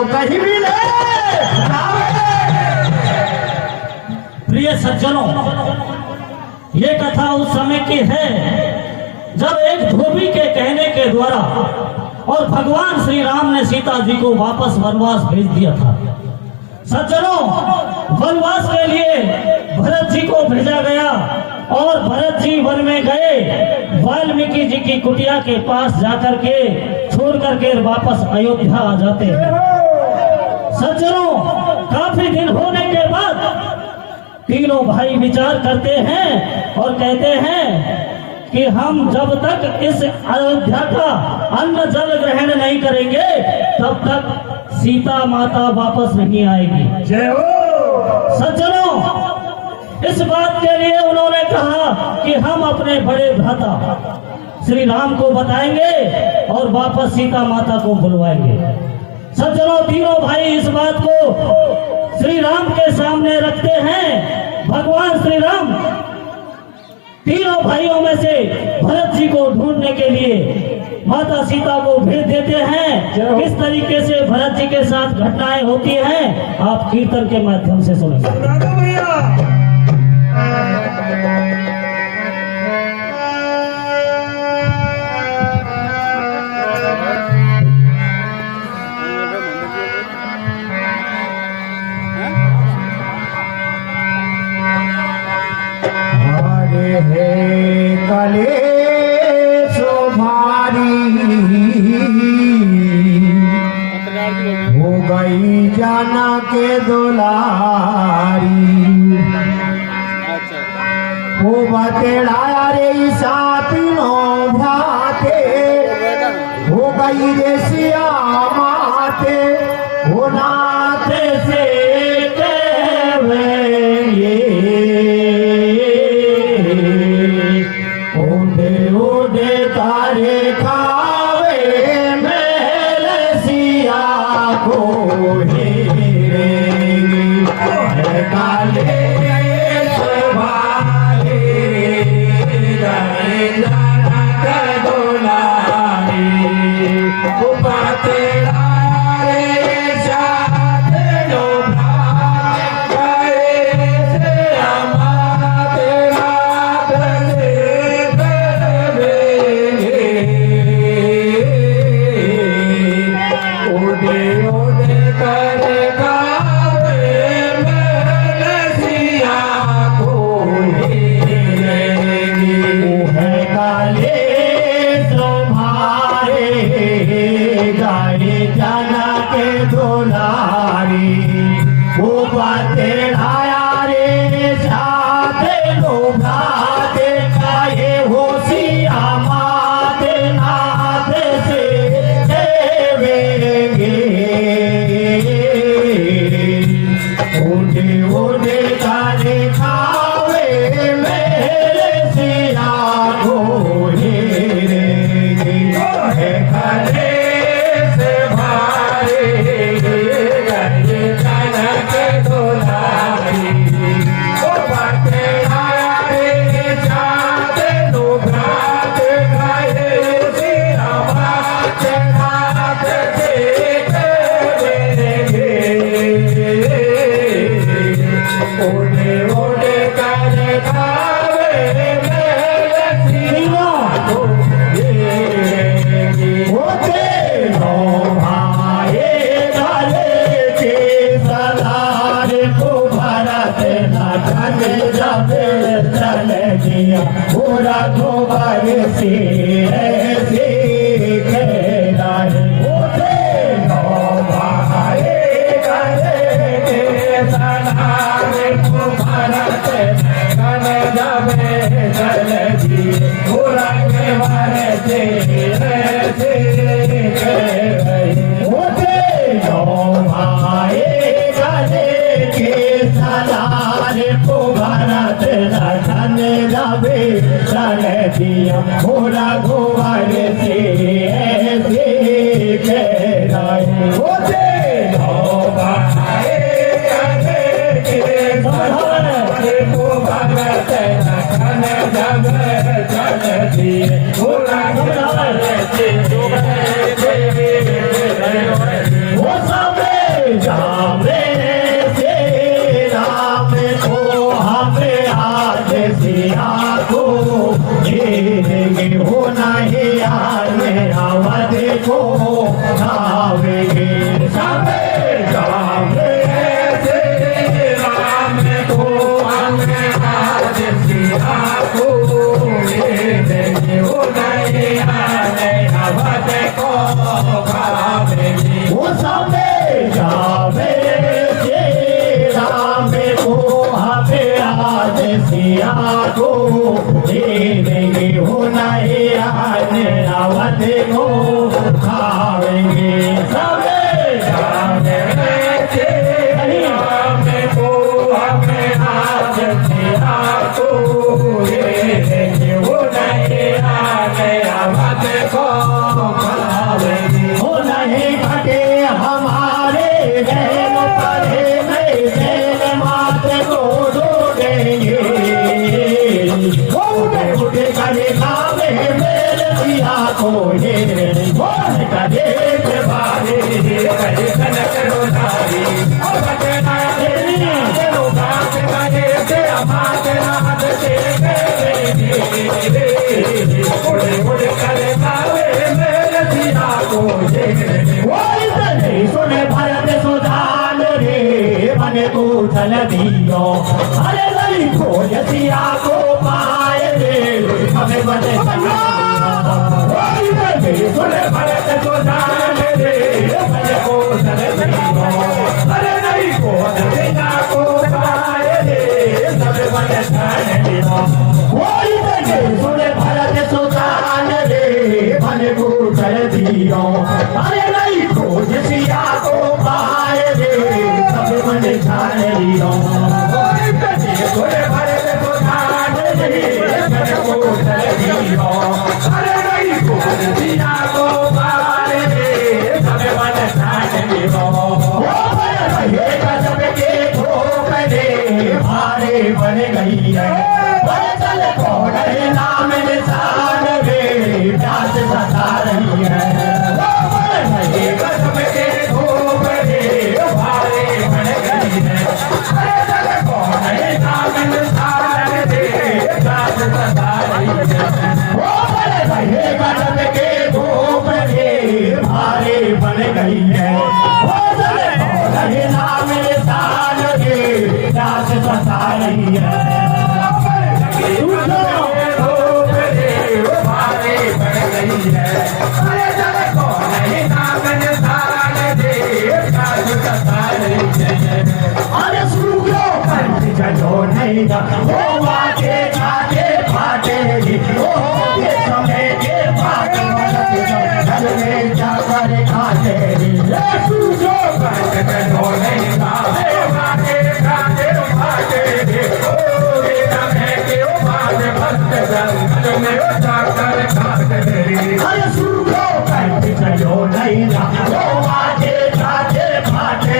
तो कहीं भी ले। प्रिय सज्जनों, ये कथा उस समय की है जब एक धोबी के कहने के द्वारा और भगवान श्री राम ने सीता जी को वापस वनवास भेज दिया था। सज्जनों, वनवास के लिए भरत जी को भेजा गया और भरत जी वन में गए। वाल्मीकि जी की कुटिया के पास जाकर के छोड़ करके वापस अयोध्या आ जाते हैं। सज्जनों, काफी दिन होने के बाद तीनों भाई विचार करते हैं और कहते हैं कि हम जब तक इस अयोध्या का अन्न जल ग्रहण नहीं करेंगे तब तक सीता माता वापस नहीं आएगी। जय हो। सज्जनों, इस बात के लिए उन्होंने कहा कि हम अपने बड़े भ्राता श्री राम को बताएंगे और वापस सीता माता को बुलवाएंगे। सज्जनों, तीनों भाई इस बात को श्री राम के सामने रखते हैं। भगवान श्री राम तीनों भाइयों में से भरत जी को ढूंढने के लिए माता सीता को भेज देते हैं। किस तरीके से भरत जी के साथ घटनाएं होती हैं आप कीर्तन के माध्यम से सुनेंगे। हो गई जाना के दुलारी, वो बतेड़ाया रे सापिनो भाते, हो गई रे सिया माते, हो नाते से कहवेंगे, ओढ़े ओढ़े तारे खावे महल सिया को हेरेंगे, काले पूरा गोबर से ऐसे खेला होते नौ भाई गले के सलाम को भरत कन जावे चल जी पूरा गोबर से ऐसे होते नौ भाई गले के सलाम को भरत कन जावे चल दिया पूरा गोबर से ऐसे खेला होते नौ भाई गले के सलाम को भरत कन जावे चल दिया पूरा गोबर से वो सब करे गावे मेरे सिया को ये बोल करे बारे करे कनक रोनारी और बजना तेरी रोगा करे ते अमात नाद से उड़े उड़े करे गावे मेरे सिया को ये बोल सुने भरत सुजान रे बने तू चल दियो अरे नहीं खोज सिया को पाए रे हमें बने सुने भरत सुजान रे बने तू चल दियो अरे नहीं खोज सिया को पाए रे हमें बने सुने भरत सुजान रे बने तू चल दियो अरे नहीं खोज सिया को पाए रे हमें बने दियो सुने भरत सुजान रे बने तू चल दियो अरे नहीं खोज सिया को पाए रे हमें बने दियो ये गजब के ठोकरे भारे बन गई है चल कौन है नाम निशान रे प्यास सता रही है ये गजब के ठोकरे भारे बन गई है चल कौन है नाम निशान रे प्यास सता रही है ये गजब के ठोकरे भारे बन गई है नाम निशान रे प्यास सता रही है अरे सूर्यो कंठ जो नहीं वो बाटे जाते फाटे वो ये समय के फाट जल में जाकर खाते सूर्यो कंठ जो नहीं वो बाटे जाते फाटे वो ये समय के फाट भक्त जल में जाकर खाते अरे सूर्यो कंठ जो नहीं वो बाटे जाते फाटे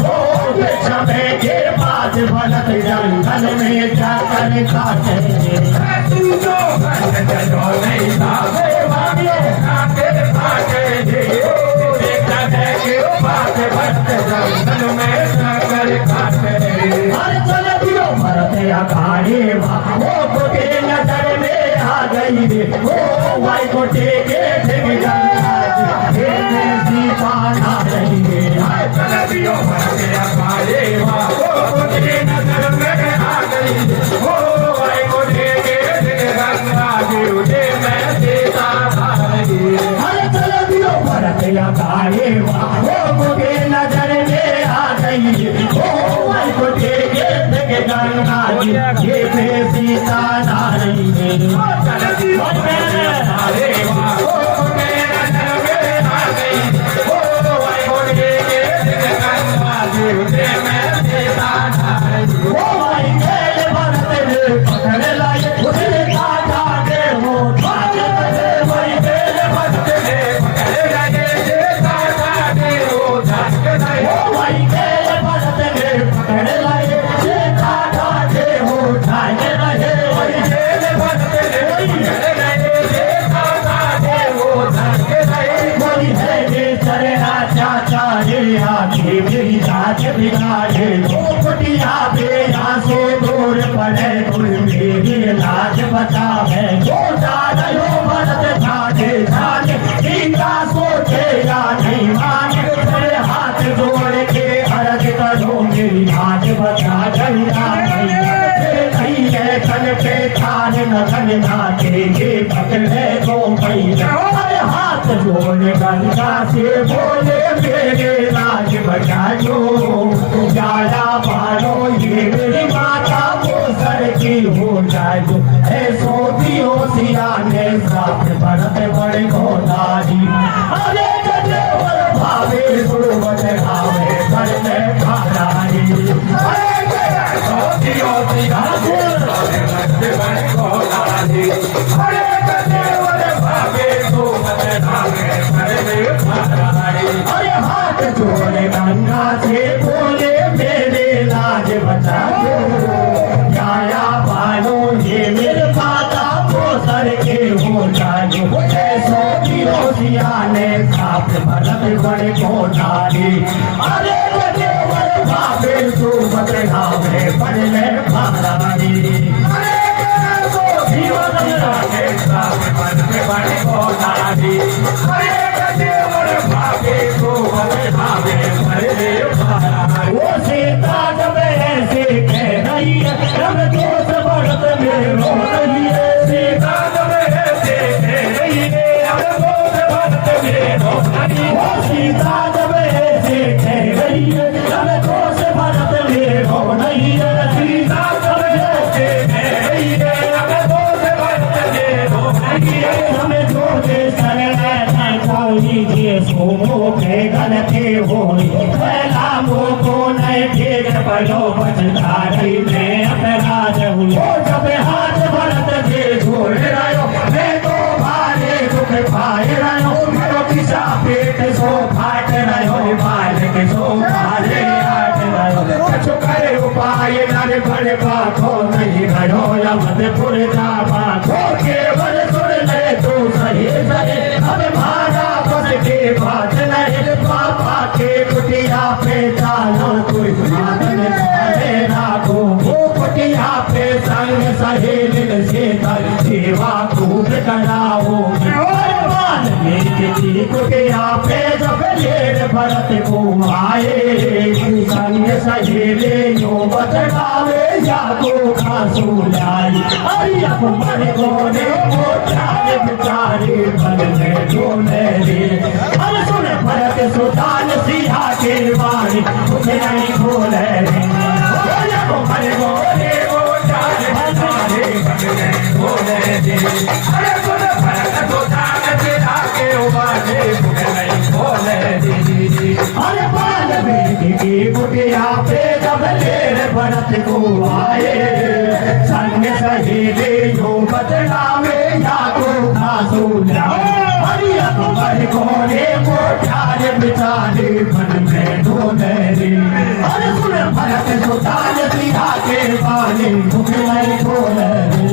वो समय के बाद भलत जंगल में जाकर खाते तू जो कंठ जो नहीं वो बाटे जाते फाटे समय के बाद भलत जंगल में जाकर खाते हर चल दियो मरते अखाड़े वो गोटे नजर में आ गई वो वाई गोटे के ठिक गंगा सीता ना रही चल दियो मरते अखाड़े वो गोटे नजर में आ गई वो वाई गोटे के ठिक गंगा जी मैं सीता ना रही हर चल दियो मरते अखाड़े वो गोटे नजर में आ गई वो वाई गोटे के ठिक गंगा जी मैं सीता ना रही चल दियो मरते अखाड़े वो गोटे नजर में आ गई वो वाई गोटे के ठिक गंगा जी मैं सीता ना रही वो वाई खेल भरते पकड़ लाए उसने काटा दे हो भागे बजे वाई खेल भरते पकड़ लाए काटा दे हो भागे वो वाई खेल भरते पकड़ लाए काटा दे हो भागे रहे वाई खेल भरते पकड़ लाए काटा दे हो भागे रहे कोई है ये चरना चाचा ये आके मेरी जात बिगाड़े कुटिया पे यहाँ से दूर पड़े कुल मेरी लाज बचा है जो ज्यादा यो मदद छाटे छाटे इनका सोचे या नहीं माने तेरे हाथ जोड़ के अर्ज करो मेरी लाज बचा गंगा नहीं है कल पे खान न गंगा के पकड़े दो भैया अरे हाथ जोड़ गंगा से बोले मेरे लाज बचा जो ज्यादा पालो ये मेरी माता वो सर की हो जाए जो ऐसो दियो सिया ने साथ भरत बड़े गोदारी अरे गजेवर भावे सुरवत भावे करते खारारी अरे ऐसो दियो सिया ने साथ बड़े गोदारी अरे गजेवर भावे सुरवत भावे करते खारारी अरे हाथ जोड़े गंगा से बोले मेरे लाज बचा दो जाया पालो ये मेरे माता को सर बाप भरत बड़े को नारी अरे देवर भावे सुमत नामे पड़ले महारानी अरे जीवन राखे साथ भरत बड़े को नारी अरे देवर भावे सुमत नामे पड़ले महारानी वो सीता जब ऐसे कह रही है रब दोष भरत में रो रही है सीता जब ऐसे कह रही है रब दोष भरत में रो रही है सीता जब ऐसे कह रही है रब दोष भरत में रो रही है सीता जब ऐसे कह रही है रब दोष भरत में रो रही है हमें जो दे सरल कोई जी सोमो के गलती होई पहला को नहीं ठीक पड़ो बचदारी में अपना जहू जब हाथ भरत के छोड़ रहो मैं तो भारे दुख पाए रहो मेरो किसा पेट सो फाट रहो बाल के सो भारे आट रहो कछु करे उपाय नारे बड़े बातों नहीं रहो या मधुपुर जा बातों केवल सुन ले तू सही सही अब मारा बस के बात नहीं पापा के कुटिया पे चालो कोई मातन सारे राखो वो कुटिया पे संग सहेलिन से तर सेवा खूब कराओ बाल मेरी कुटिया पे जब लेर भरत को आए संग सहेले यो बतलावे या को खासू लाई अरे अपने गोने को चारे बेचारे बन में जोने रे अरे सुन भरत सुल्तान सिंहा के वाणी कुछ नहीं खोले रे अपने गोने को चारे बेचारे बन में जोने रे अरे सुन भरत सुल्तान सिंहा के वाणी कुछ नहीं खोले रे अरे बाल बेटी की कुटिया पे जब लेर भरत को आए संग सहेले जो बदनामे या को खासू हरि अकबर कोने को चारे बिचारे बन में ढोले रे अरे सुन भरत सुल्तान सिंहा के वाणी मुख नहीं खोले रे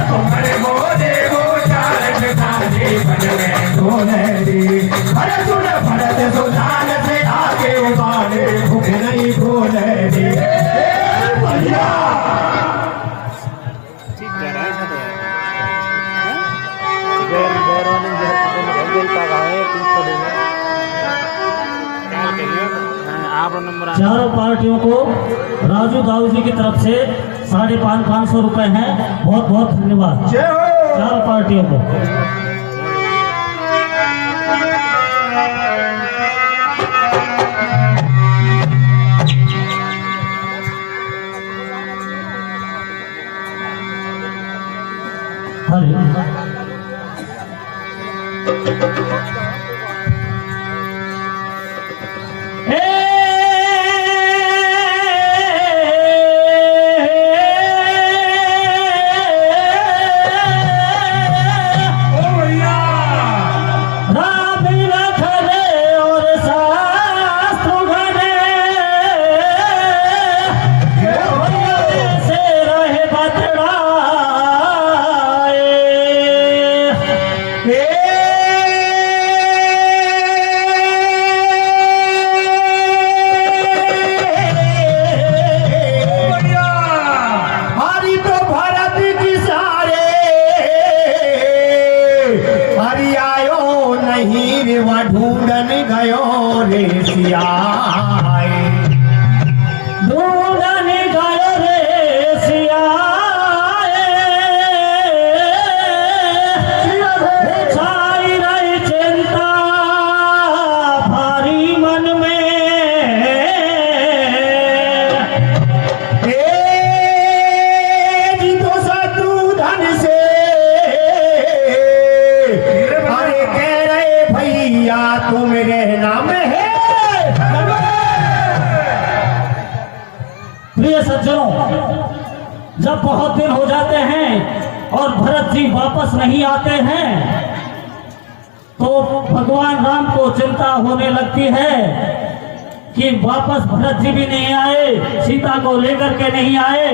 अकबर कोने को चारे बिचारे बन में ढोले रे अरे सुन भरत सुल्तान सिंहा के वाणी मुख नहीं खोले रे भैया चारों पार्टियों को राजू दाऊ जी की तरफ से 550 रुपए हैं। बहुत बहुत धन्यवाद चारों पार्टियों को। ढूंढन गयो रे सिया ढूंढन गयो रे सिया छाई रही चिंता भारी मन में तो शत्रुधन से अरे कह रहे भैया तुम रहना में है। प्रिय सज्जनों, जब बहुत दिन हो जाते हैं और भरत जी वापस नहीं आते हैं तो भगवान राम को चिंता होने लगती है कि वापस भरत जी भी नहीं आए, सीता को लेकर के नहीं आए।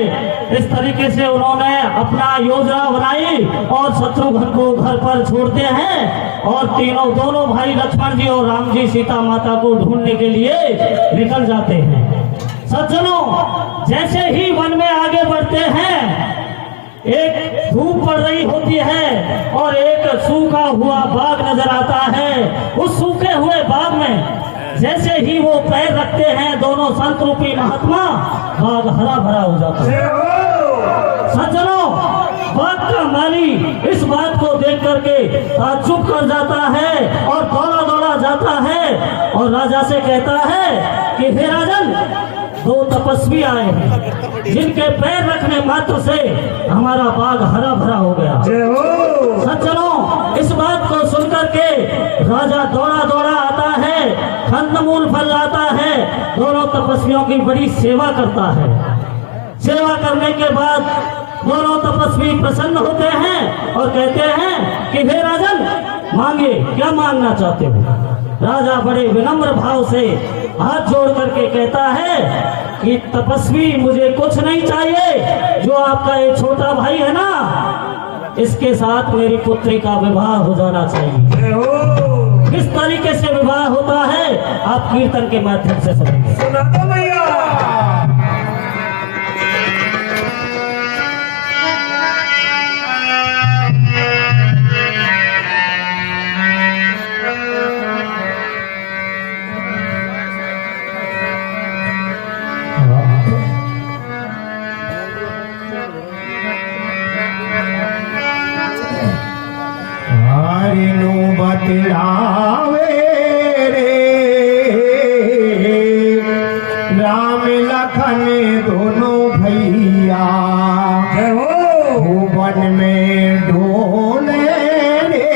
इस तरीके से उन्होंने अपना योजना बनाई और शत्रुघ्न को घर पर छोड़ते हैं और दोनों भाई लक्ष्मण जी और राम जी सीता माता को ढूंढने के लिए निकल जाते हैं। सज्जनों, जैसे ही वन में आगे बढ़ते हैं, एक धूप पड़ रही होती है और एक सूखा हुआ बाग नजर आता है। उस सूखे हुए बाग में जैसे ही वो पैर रखते हैं दोनों संत रूपी महात्मा, बाग हरा भरा हो जाता है। सज्जनों, बाग का माली इस बात को देख करके ताज्जुब कर जाता है और दौड़ा दौड़ा जाता है और राजा से कहता है कि हे राजन, दो तपस्वी आए हैं जिनके पैर रखने मात्र से हमारा बाग हरा भरा हो गया। सज्जनों, इस बात को सुनकर के राजा दौड़ा दौड़ा आता है, कंदमूल फल लाता है, दोनों तपस्वियों की बड़ी सेवा करता है। सेवा करने के बाद दोनों तपस्वी प्रसन्न होते हैं और कहते हैं कि हे राजन, मांगे, क्या मांगना चाहते हो? राजा बड़े विनम्र भाव से हाथ जोड़ करके कहता है कि तपस्वी, मुझे कुछ नहीं चाहिए, जो आपका ये छोटा भाई है ना, इसके साथ मेरी पुत्री का विवाह हो जाना चाहिए। किस तरीके से विवाह होता है आप कीर्तन के माध्यम से सुनेंगे। सुना दो भैया। बतलावे रे राम लखन दोनों भैया, वन में ढोले रे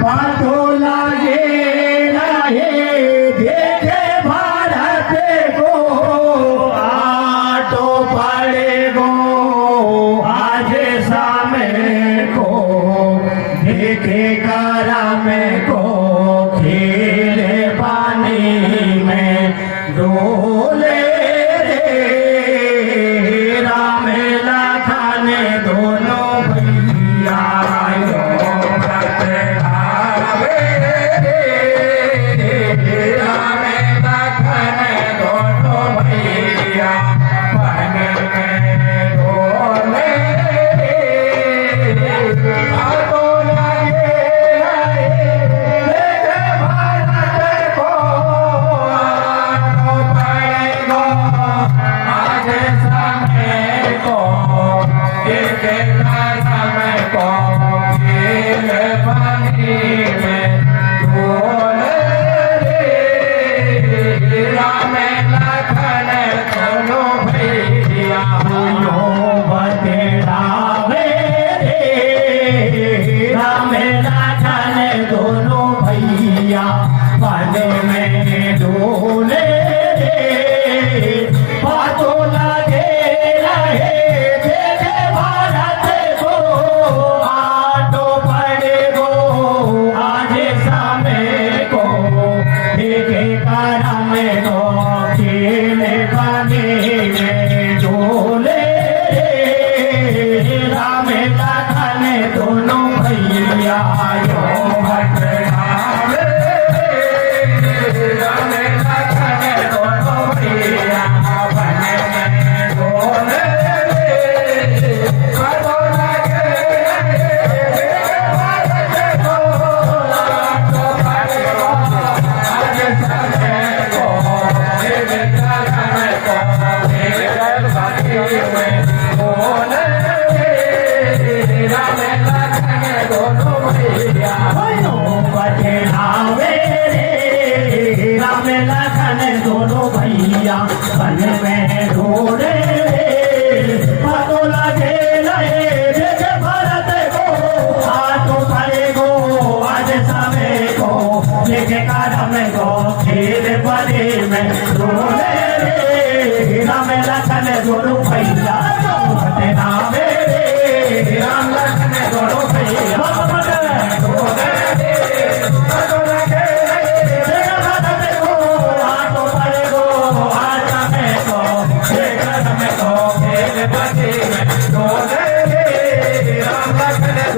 पाथो लागे रहे, देखे भारत को आटो पड़े गो, आज सामने को देखे राम को खेले पानी में डोले रे राम लखन दोनों भैया, राम लखन दोनों भैया वन में डोले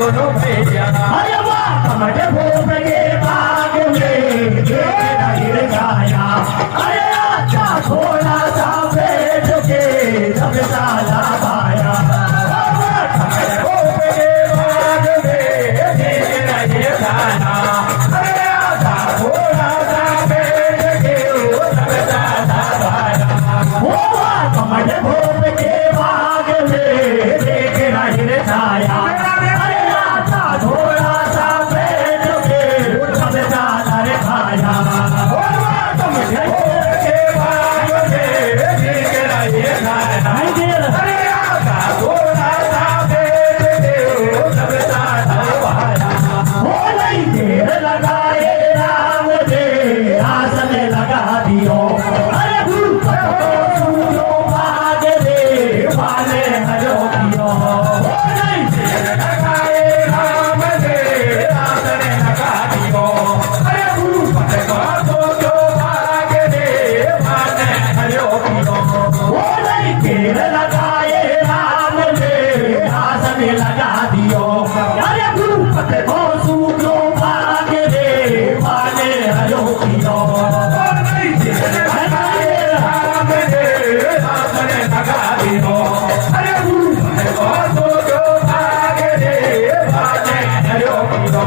दोनों भैया अरे वाह कमट भूप के बाग में तेरा गिर गाया अरे आजा थोड़ा सा बैठ के जब साला पाया कमट भूप के बाग में तेरा गिर गाया अरे आजा थोड़ा सा बैठ के जब साला पाया कमट भूप के बाग में तेरा गिर गाया अरे आजा थोड़ा सा बैठ के जब साला रे खाया कमट भूप के बाग में तेरा गिर गाया नहीं देर अरे आजा थोड़ा सा बैठ के जब साला पाया हो नहीं देर लगाए राम दे आसन लगा दियो अरे भूप को सूलो भाग दे वाले हजो दियो हो नहीं देर लगाए राम दे आसन लगा दियो अरे भूप को सूलो भाग दे वाले हजो दियो हो नहीं देर लगाए राम दे आसन लगा दियो अरे भूप को सूलो भाग दे वाले हजो दियो हो नहीं देर लगाए राम दे आसन लगा दियो अरे भूप को सूलो भाग दे वाले हजो दियो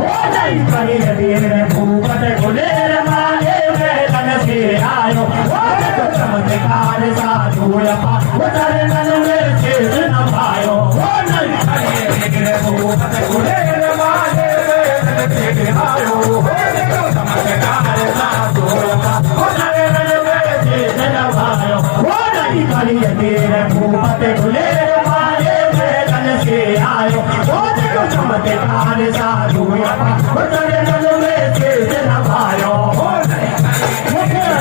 हो नहीं कहीं देर भूपत गुलेर माले वेलन से आयो हो तो चमत्कार साधु अपा उतर नन में शेष न पायो हो नहीं कहीं देर भूपत गुलेर माले वेलन से आयो हो तो चमत्कार साधु अपा उतर नन में शेष न पायो हो नहीं कहीं देर भूपत गुलेर माले वेलन से आयो हो तो चमत्कार साधु अपा उतर नन में शेष न पायो हो नहीं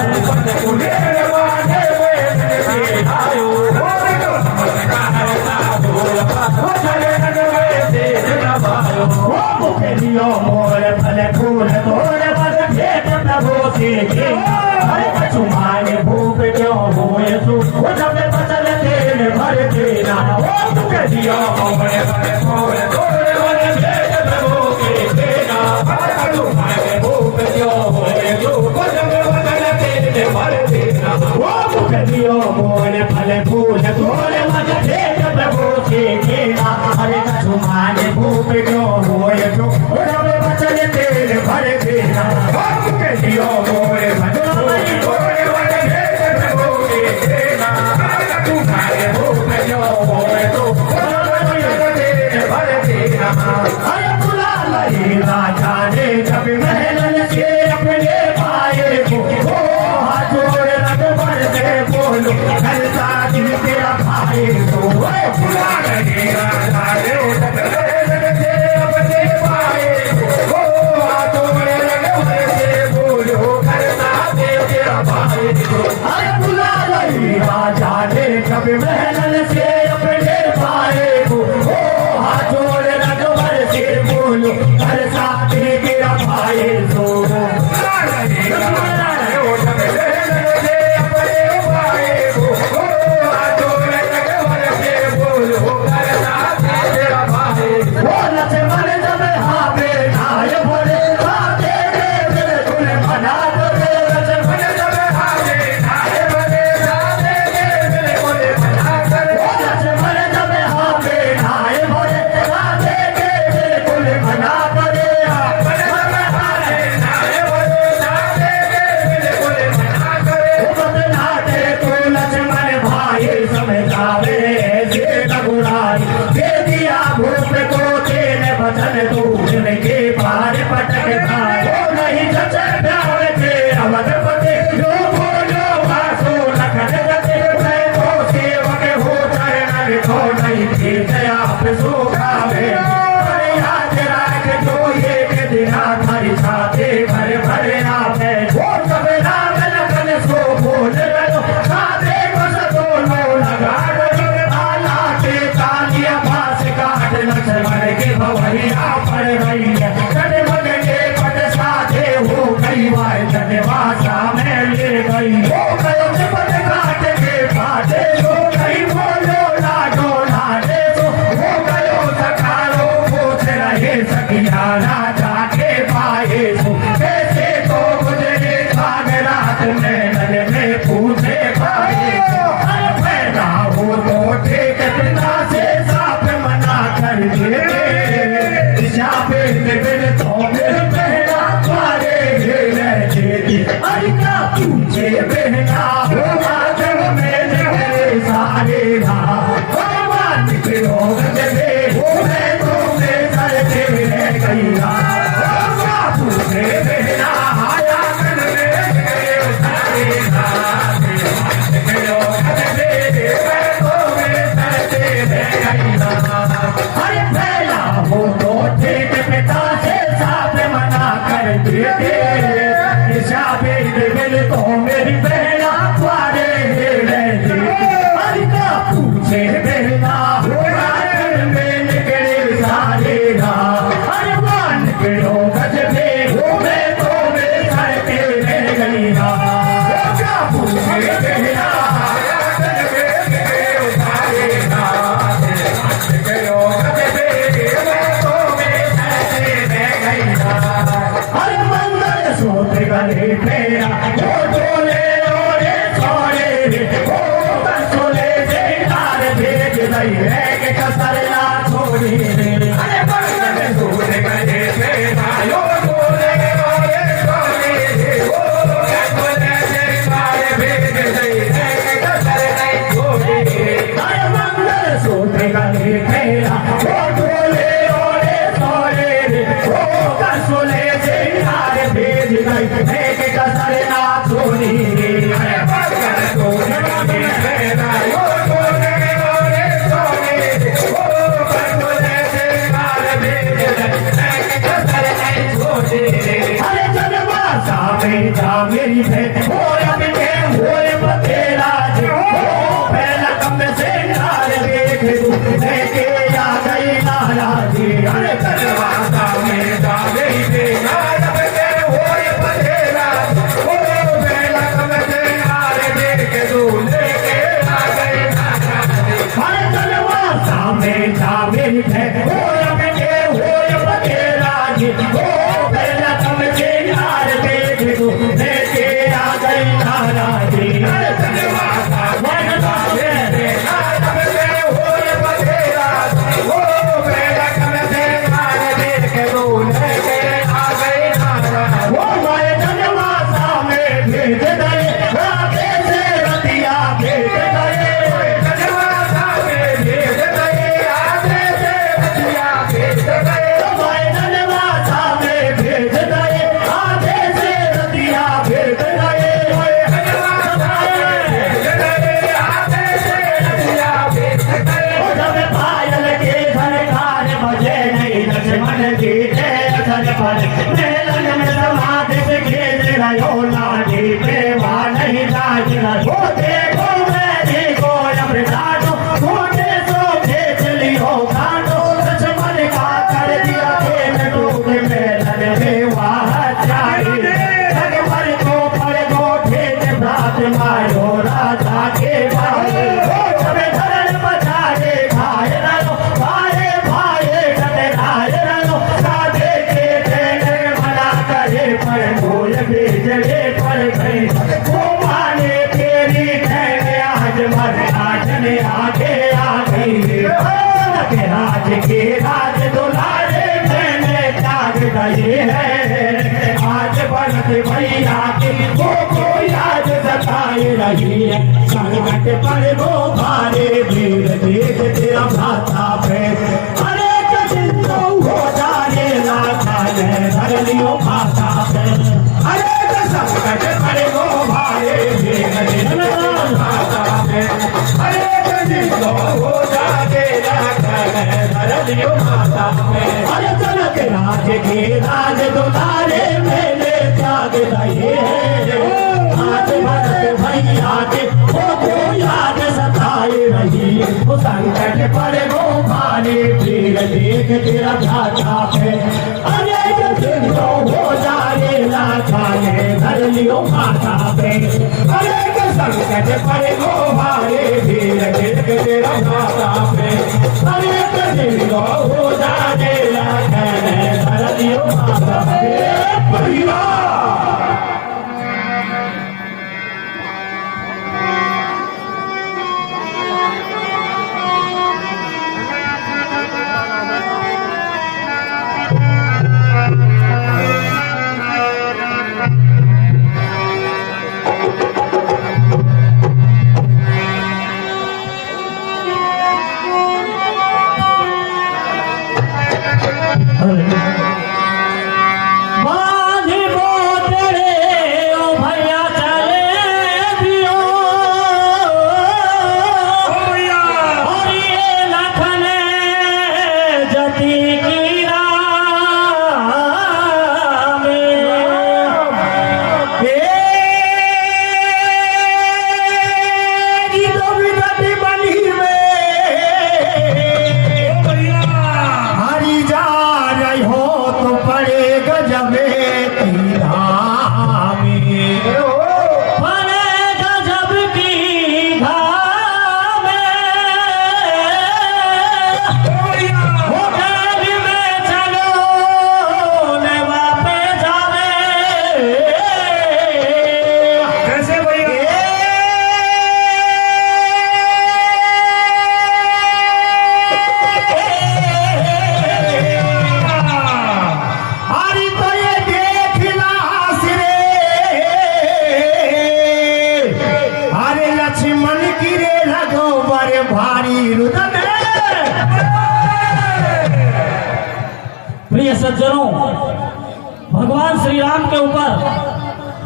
भूपत गुलेर माले वेलन से आयो हो तो चमत्कार साधु अपा उतर नन में शेष न पायो हो मुखे दियो मोर फल फूल तोर बद भेट प्रभु से के हर कछु माने भूप क्यों होए तू वो जब बचल तेल भर देना हो मुखे दियो मोर फल फूल तोर बद भेट प्रभु से देना हर कछु माने भूप क्यों होए तू वो जब बचल तेल भर देना हो मुखे दियो मोर फल फूल तोर बद भेट प्रभु से देना हर कछु माने भूप क्यों होए तू वो जब बचल तेल भर देना हो मुखे दियो मोर फल फूल तोर बद भेट प्रभु से देना हर कछु माने भूप क्यों होए तू वो जब बचल तेल भर देना अरे बुला लई राजा ने जब महलन से अपने पाए को हाथ जोड़ रग भर से बोलो करता दिल तेरा भाई तो बुला लई राजा ने जब महलन से अपने पाए को हाथ जोड़ रग भर से बोलो करता दिल तेरा भाई तो अरे बुला लई राजा ने जब महलन से अपने पाए को हाथ जोड़ रग भर से बोलो करता दिल तेरा भाई तो अरे पहला हो तो ठीक पिता से साथ मना कर देते शाबिद बिल तो मेरी बहना तुम्हारे रहती अरे क्या पूछे बहना हुआ घर में निकले सारे अरे मान के लोग गजबे हो गए तो मेरे घर के रह गई क्या पूछे बहना गले मेरा जो चोले ओरे सोरे ओ कंसोले से तार भेज दई है के कसर ना छोड़ी रे अरे बंदे सोरे गले मेरा जो चोले ओरे सोरे ओ कंसोले से तार भेज दई है के कसर नहीं छोड़ी रे अरे बंदे सोरे गले मेरा जो चोले ओरे सोरे ओ कंसोले से तार भेज दई के कसर ना छोड़ी रे अरे बंदे सोरे गले मेरा जो चोले ओरे सोरे ओ कंसोले से तार भेज दई है के कसर नहीं छोड़ी रे अरे जन्मा सामे जा मेरी भेंट हो अब के होए बतेरा जी ओ पहला कम से नार देख लूं लेके आ गई नाराजी अरे जन्मा सामे जा मेरी भेंट अब के होए बतेरा ओ पहला कम से नार देख लूं लेके आ गई नाराजी अरे जन्मा सामे जा मेरी भेंट हो अब के होए बतेरा जी ओ पहला कम से नार देख लूं लेके आ गई नाराजी अरे जन्मा सामे जा मेरी भेंट अब के होए बतेरा ओ पहला कम से नार देख लूं लेके आ गई नाराजी ओ माय जन्मा सामे भेज दे राधे से रतिया भेज दे जन्मा सामे भेज दे राधे से रतिया भेज दे माय जन्मा सामे भेज दे राधे से रतिया भेज दे जन्मा सामे भेज दे राधे से रतिया भेज दे ओ जब पायल के घरकार बजे नहीं लक्ष्मण जी के घर पर मेलन में समाधि से खेल रहो लाठी पे वहाँ नहीं लाज रहो देखो मेरी को अब डाटो छोटे सो खेच लियो काटो लक्ष्मण का कर दिया खेल डूब मेलन में वहाँ चारी जग भर को पर को ठेठ भ्रात मारो राजा के भाई ओ जब धरण बचा दे भाई रहो भाई भाई टकराए रहो साधे के तेरे भला करे पर भूल भेजले पर गई वो माने तेरी ठहरे आज मर आजने आगे आ गई के राज के राज दुलारे मैंने त्याग गए हैं आज बनत भैया की वो याद सताए रही है संकट पर वो भारे भीड़ देख तेरा भाता पे अरे कठिन तो हो जाने लाखा है धर लियो भाता पे अरे संकट पर वो भारे भीड़ देख तेरा भाता पे अरे कठिन तो हो जाने लाखा है धर लियो भाता पे अरे जनक राज के राज दुलारे मैंने त्याग दिए आज भरत भैया के वो याद सताए रही वो संकट पर वो भारे भीड़ देख तेरा भाता पे अरे दिन तो हो जाए लाखा है धर लियो माता पे अरे संकट पर वो भारे भीड़ देख तेरा भाता पे अरे दिन तो हो जाए लाखा है धर लियो माता पे परिवार प्रिय सज्जनों, भगवान श्री राम के ऊपर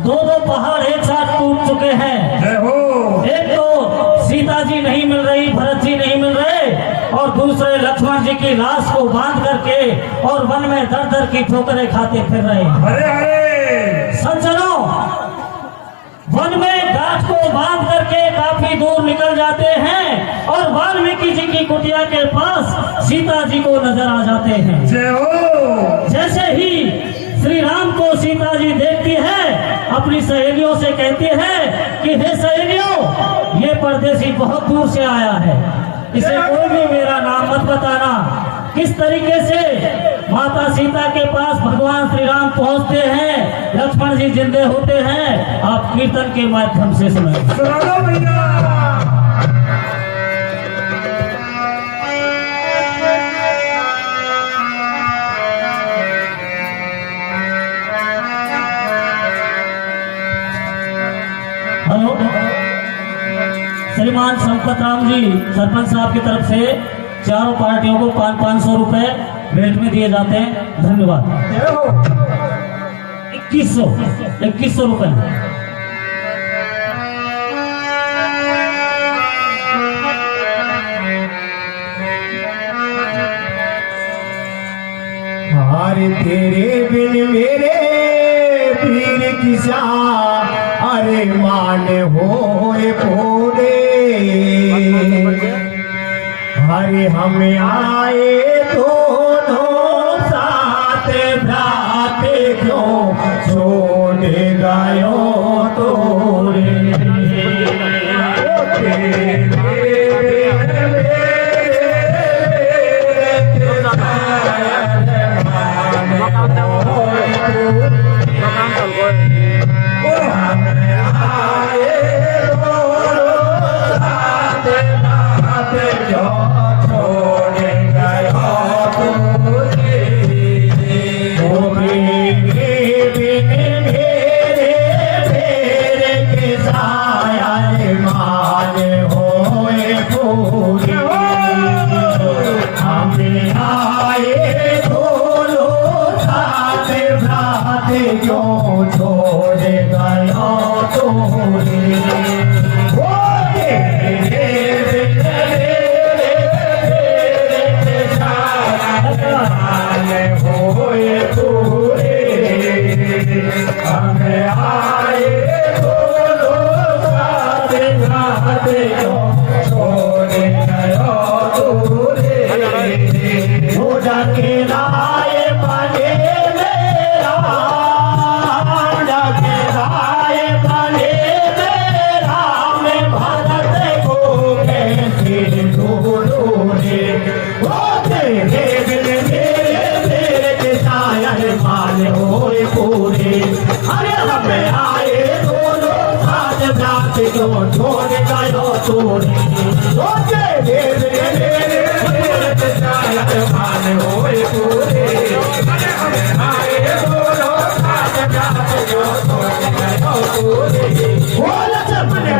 दो पहाड़ एक साथ टूट चुके हैं। जय हो। एक तो सीता जी नहीं मिल रही, भरत जी नहीं मिल रहे, और दूसरे लक्ष्मण जी की लाश को बांध करके और वन में दर दर की ठोकरें खाते फिर रहे हैं। अरे अरे सज्जनों, वन में गाछ को बांध करके काफी दूर निकल जाते हैं और वाल्मीकि जी की कुटिया के पास सीता जी को नजर आ जाते हैं। जय हो। जैसे ही श्री राम को सीता जी देखती है, अपनी सहेलियों से कहती है कि हे सहेलियों, ये परदेसी बहुत दूर से आया है, इसे कोई भी मेरा नाम मत बताना। किस तरीके से माता सीता के पास भगवान श्री राम पहुंचते हैं, लक्ष्मण जी जिंदे होते हैं, आप कीर्तन के माध्यम से सुनें। सुना दो भैया। हेलो, श्रीमान संपत राम जी सरपंच साहब की तरफ से चारों पार्टियों को 500 रुपए भेंट में दिए जाते हैं। धन्यवाद। जय हो। 2100 रुपए। अरे तेरे बिन मेरे पीर किसा, अरे मान होए पूरे। हरे हम आए दोनों साथ भ्राते, क्यों छोड़ गयो तोरे।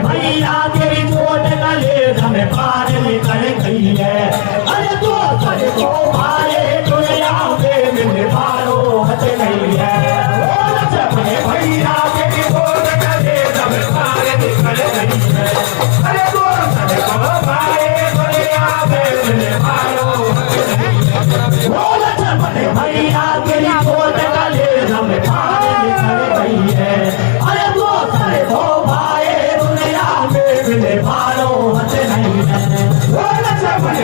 भैया तेरी चोट गले हमें पार निकल गई है। अरे तो को भाई दुनिया में मिलने वालों हट गई है। भैया तेरी चोट गले हमें पार निकल गई है। अरे तो को भाई दुनिया में मिलने वालों हट गई है। भैया तेरी चोट गले हमें पार निकल गई है। अरे तो को भाई दुनिया में मिलने वालों हट नहीं है।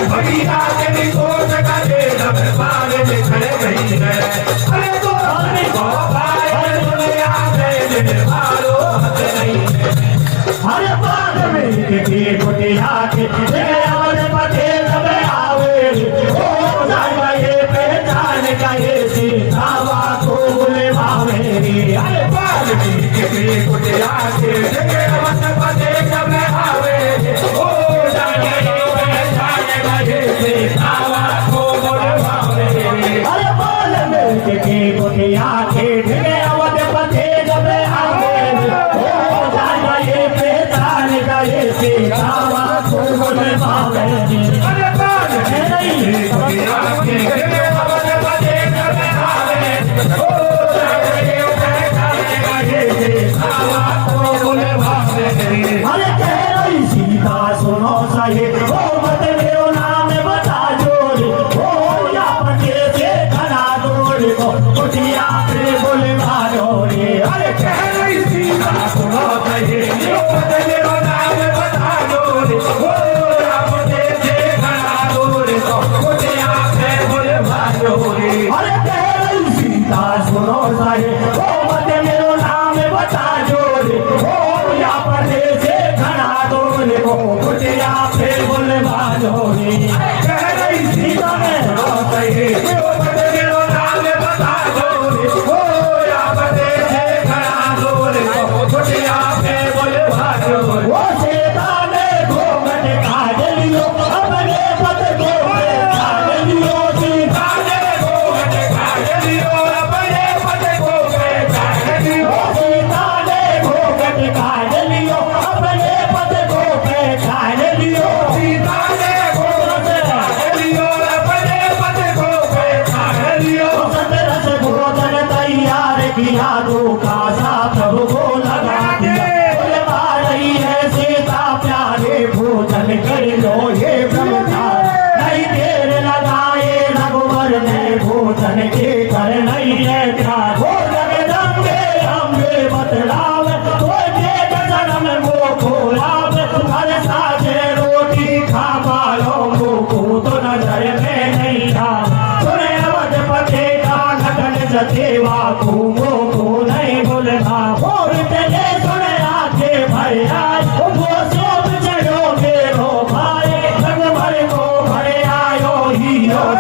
भैया तेरी चोट गले हमें पार निकल गई है। अरे तो को भाई दुनिया में मिलने वालों हट नहीं है। अरे बाद में की कुटिया के और पते सब आवे, ओ जाए पहचान का ये सीता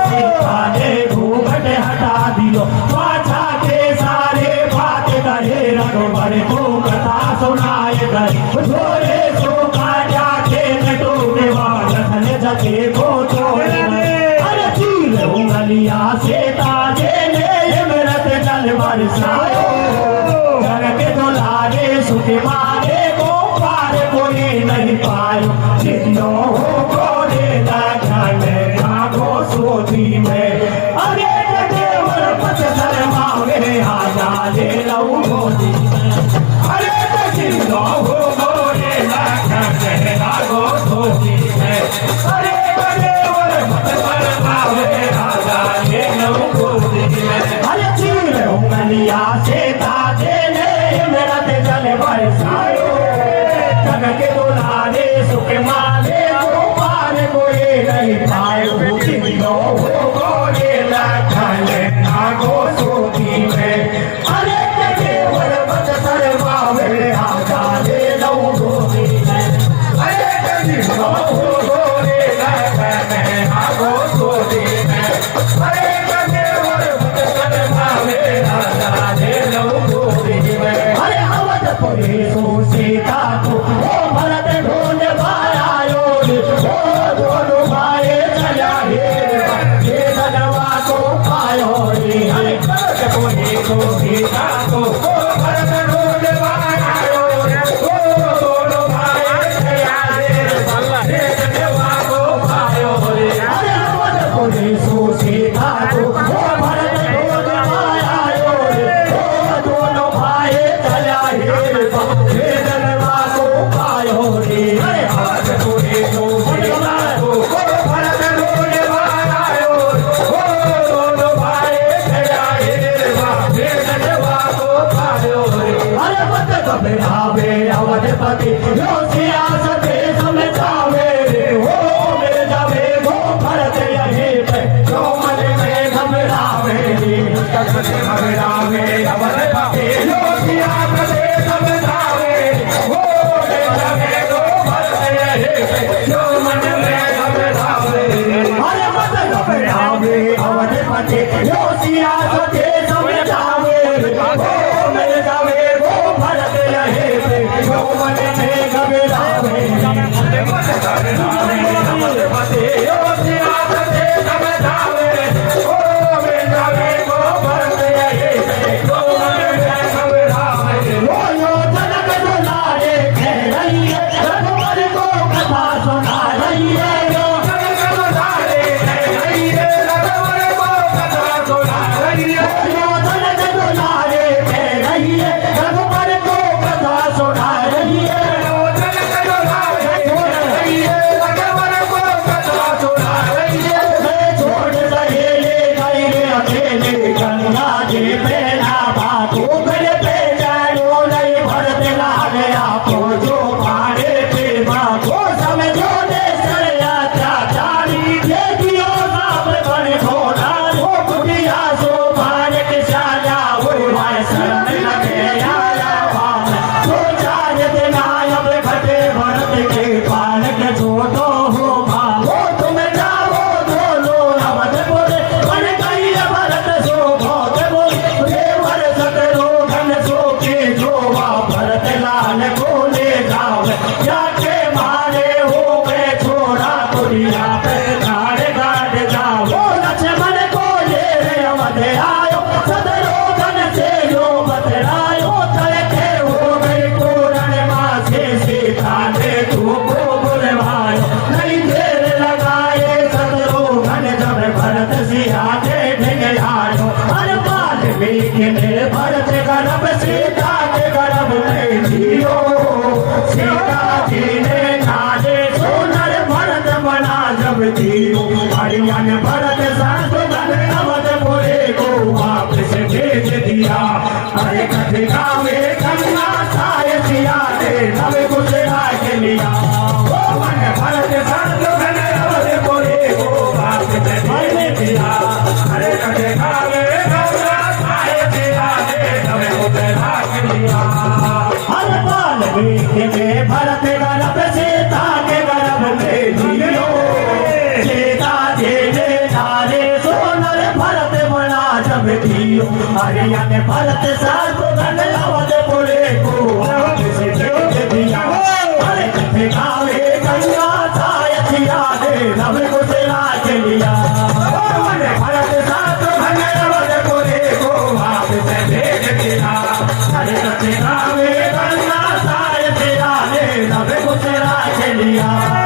सीता ने घूंघट हटा दियो, बाछा के सारे बात करे, रघुबर को कथा सुनाए करे। झोले सो काजा के नटोरे वालन जगे को छोड़े, अरे चीर उंगलिया से ताजे ने मृत जल बरसायो, जग के दुलारे सुख मारे को पार कोई नहीं पायो। जियो हो गोरे लगन भागो सोती में, अरे देवर पत शर्मावे आजा ले लऊ गोदी में, अरे जियो हो गोरे लगन भागो सोती में, अरे देवर पत शर्मावे आजा ले लऊ गोदी में। अरे चीर उंगलिया से ताजे ने मेरा ते जल बरसायो, जग के दुलारे सुख मारे को पार कोई नहीं पायो। जियो हो गोरे लगन भागो सोती में, अरे देवर पत शर्मावे आजा ले लऊ गोदी में, अरे जियो हो गोरे लगन भागो सोती में, अरे देवर पत शर्मावे आजा ले लऊ गोदी में। अरे अवधपुरी सो सीता को ओ भरत ढूंढ पायो, ओ दोनों भाई चला हे धनवा को पायो रे। अरे अवधपुरी सो सीता को ओ भरत ढूंढ पायो, ओ दोनों भाई चला हे धनवा को पायो रे। अरे अवधपुरी सो सीता को ओ भरत ढूंढ पायो, ओ दोनों भाई चला हे धनवा को पायो रे। अरे अवधपुरी सो सीता को ओ भरत ढूंढ पायो, ओ दोनों भाई चला हे धनवा को पायो रे। अरे मत घबरावे अवधपति जो सियासत समझावे रे, हो मेरे जावे वो भरत यही पे जो मन में घबरावे रे। घबरावे अवधपति जो सियासत समझावे, हो मेरे जावे वो भरत यही पे जो मन में घबरावे रे। अरे मत घबरावे अवधपति जो सियासत समझावे, हो मेरे जावे वो भरत यही पे जो मन में घबरावे रे। मत घबरावे अवधपति जो सियासत समझावे, हो मेरे जावे वो भरत यही पे जो मन में घबरावे रे। वो यो जनक दुलारे कह रही है, रघुवर को कथा सुना रही है, यो जनक दुलारे कह रही है, रघुवर को कथा सुना रही है, यो जनक दुलारे कह रही है, रघुवर को कथा सुना रही है, यो जनक दुलारे कह रही है, रघुवर को कथा सुना रही है। मैं छोड़ सहेले गए रे अकेले, गंगा जी पहला बातों करे पे जानो नहीं, भरत लाल आपको जो पारे पे बातों समझो दे सरया चाचारी, ये दियो साप बने घोड़ा वो कुटिया सो भारत साजा, वो भाई शरण लगे आया बाप तो चार दिन आयब घटे भरत के पालक जो तो हो भावो, तुम जाओ दोनों अवधपुर बन गई भरत सो बहुत बोले, देवर सकरो घन सो के जो भरत लाल को ले जाओ, जाके मारे हो गए छोड़ा कुटिया पे गाड़ गाड़ जाओ। लक्ष्मण को ले रे अवध आयो, सदरो घन से जो बतरायो, तड़के हो गई पूरण मासे सीता ने तुमको बुलवायो, नहीं देर लगाए सदरो घन जब भरत सिया ने ढिग आयो। अरे वाल्मीकि ने भरत गर्भ सीता के गर्भ में जियो, सीता जी ने नारे सोनर भरत बना जब जियो, हरियन भरत संतन अवधपुरे को वापस भेज दिया। अरे कथिका में गंगा साय सिया ने नव गुजरा के लिया, वो मन भरत संतन अवधपुरे को वापस भेज दिया। अरे कथिका में गंगा साय सिया ने नव गुजरा के लिया। हर वाल्मीकि ने भरत गर्भ सीता के गर्भ में जियो, सीता जी ने नारे आर्या ने भरत शत्रुघ्न अवध पुरे को से भेज दिया अरे कथे गावे गंगा सायथिया ने नभ को सेवा के लिया भरत शत्रुघ्न अवध पुरे को आप से भेज दिया अरे कथे गावे गंगा सायथिया ने नभ को सेवा के लिया